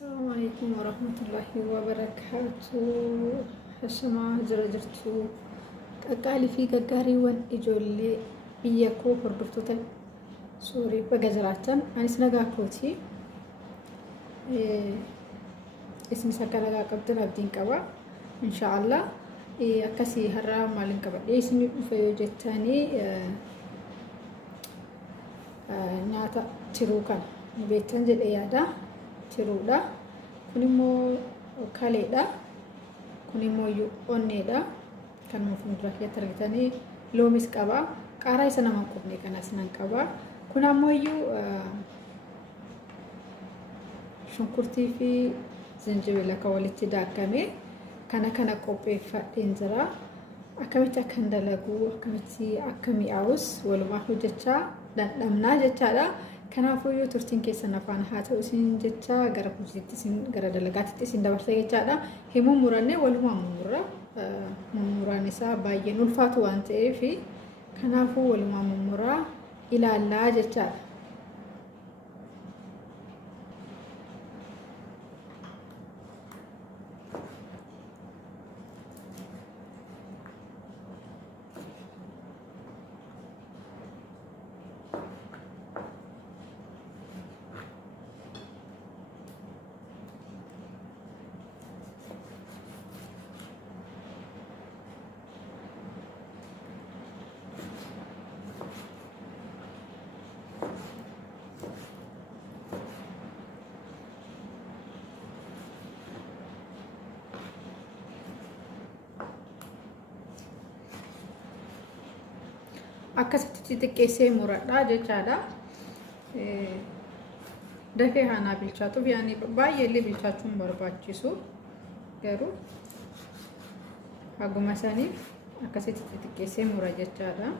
السلام عليكم ورحمة الله وبركاته. هشما جرجرتو قال في قاريوان إجولي بيكو هردفتو سوري بجزراتن أنا سنجا كوتي اسمي سكالا قبضنا بدين كوا إن شاء الله أكسي هرا مالين كبا اسمي فيوجتاني ناتا تروكان بيتن جل إيادا ترودا كنيمو كاليدا كنيمو يو أونيدا كان مفهوم ركيا ترجتاني لوميس كبا قاراي سنة ما كوبني كان أسنان كبا كنا مويو شنكرتي في زنجبيل كواليتي داكامي كنا كوبي فإنزرا أكمتي أكندلقو أكمتي أكمي أوس ولما حجتشا دمنا جتشا دا كنا فويو ترتين كيسا نفان هاتا وسين جتشا غرا كوزيتي سين غرا دلقاتي سين دبرسا جتشا دا همو مراني ولما ممورا مموراني سا باين الفاتو وانتي في كنا فو ولما ممورا إلى الله جتشا akkasitti xiqqeessee muradhaa jechaadha. Dafee haanaa bilchaatuuf yaani baay'eellee bilchaachuun barbaachisu garuu haguma saniif akkasitti xiqqeessee mura jechaadha.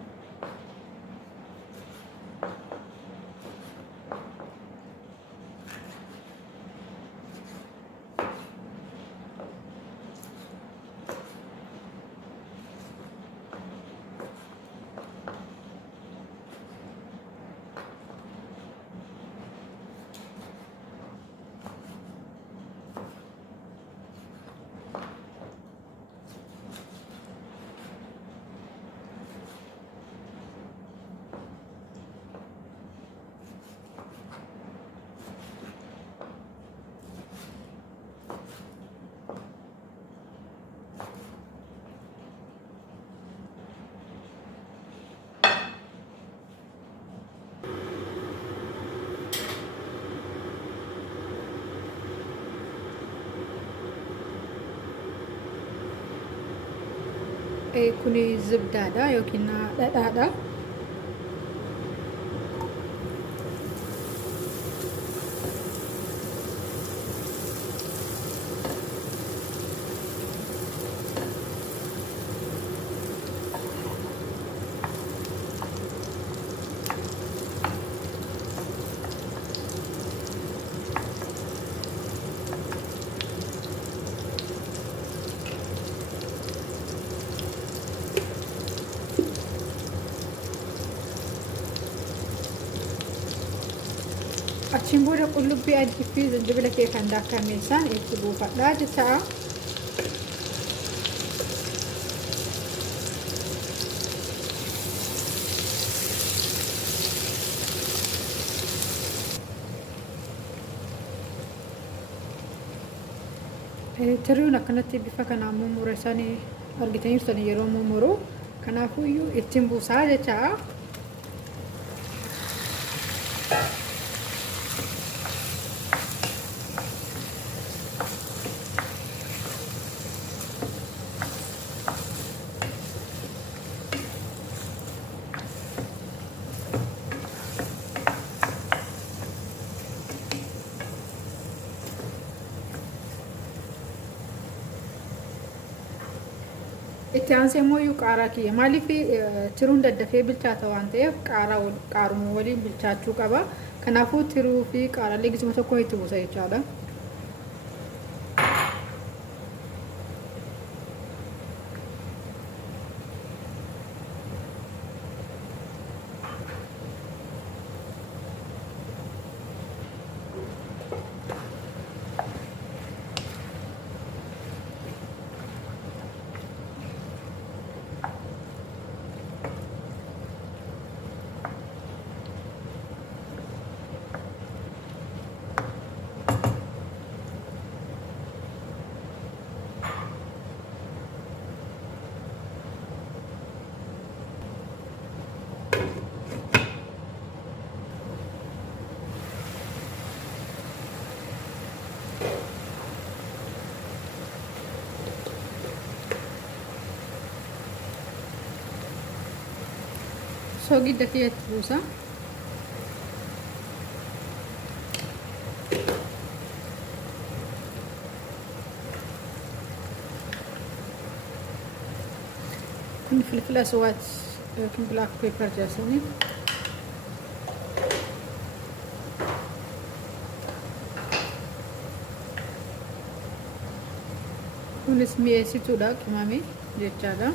kuni zibdaadha yookiin dhadhaadha. achiin booda qullubbii adii fi zanjibila kee kan daakkameessan itti buufadhaa jecha tiriin akkanatti bifa kanaan mummura isaanii argitanii yeroo mummuru kanaafuu iyyuu ittiin buusaa jecha itti aansee mooyyuu qaaraa kiyya maaliif tiruun daddafee bilchaata waan ta'eef qaaruma waliin bilchaachuu qaba. Kanaafuu tiruu fi qaaraalee gisuma tokko itti buusa jechaadha. soogidda keetti buusa. Kun filfila aswaat yookiin black pepper jedhanii. Kunis mi'eessituudha qimamee jechaadha.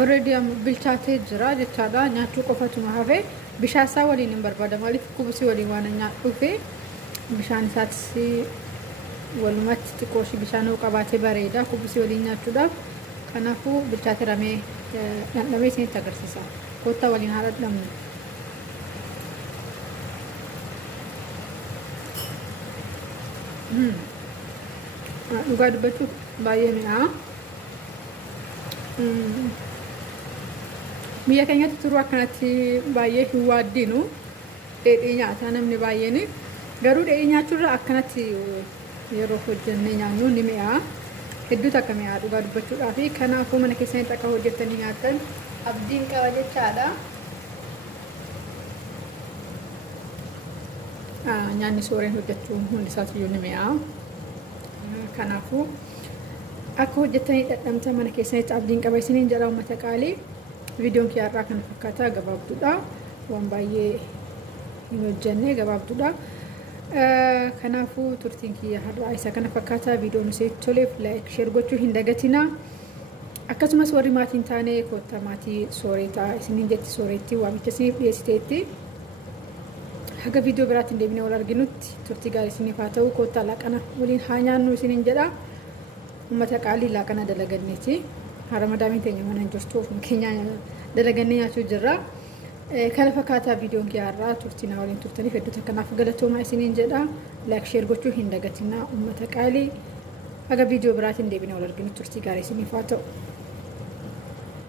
Already bilchaatee jira jechaadha. Nyaachuu qofatuma hafe bishaan isaa waliin hin barbaada. Maaliif kubusii waliin waan nyaadhuufi bishaan isaatis walumatti xiqqooshi bishaan qabaatee bareeda kubusii waliin nyaachuudhaaf. Kanaafuu bilchaatee ramee dhandhamee isinitti agarsiisa. Kottaa waliin haa dhadhamnu. Dhugaa dubbachuuf baay'ee mi'aa. Biyya keenyatti turuu akkanatti baay'ee hin waaddinu dheedhii nyaataa namni baay'een garuu dheedhii nyaachuurra akkanatti yeroo hojjennee nyaannu ni mi'aa hedduutu akka mi'aa dhugaa dubbachuudhaaf kanaafuu mana keessanitti akka hojjettanii nyaattan abdiin qaba jechaadha. Nyaanni sooreen hojjechuun hundi isaatiyyuu ni mi'aa. Kanaafuu akka hojjettanii dhadhamtan mana keessanitti abdiin qaba isiniin jedha uummata qaalii. Videoon kiyyaarraa kana fakkaata gabaabduudha. Waan baay'ee hin hojjenne gabaabduudha. Kanaafuu turtiin kiyya har'aa isa kana fakkaata. Videoon isinitti toleef like share gochuu hin dagatinaa. Akkasumas warri maatiin taane kottaa maatii sooretaa isiniin jetti sooretti waamicha isiniif dhiyeessiteetti. Haga viidiyoo biraatiin deebinee wal arginutti turtii gaarii isiniif haa ta'u. Kottaa laaqana waliin haa nyaannu isiniin jedha. Uummata qaalii laaqana dalaganneeti. Ramadaamiin teenya mana jirtuuf keenya dalagannee nyaachuu jirra. Kana fakkaataa viidiyoon kiyyaarraa turtii na waliin turtaniif hedduuta kanaaf galatoomaa isiniin jedha. Like share gochuu hin dagatinaa uummata qaalii. Haga viidiyoo biraatiin deebinee wal arginutti turtii gaarii isiniif haa ta'u.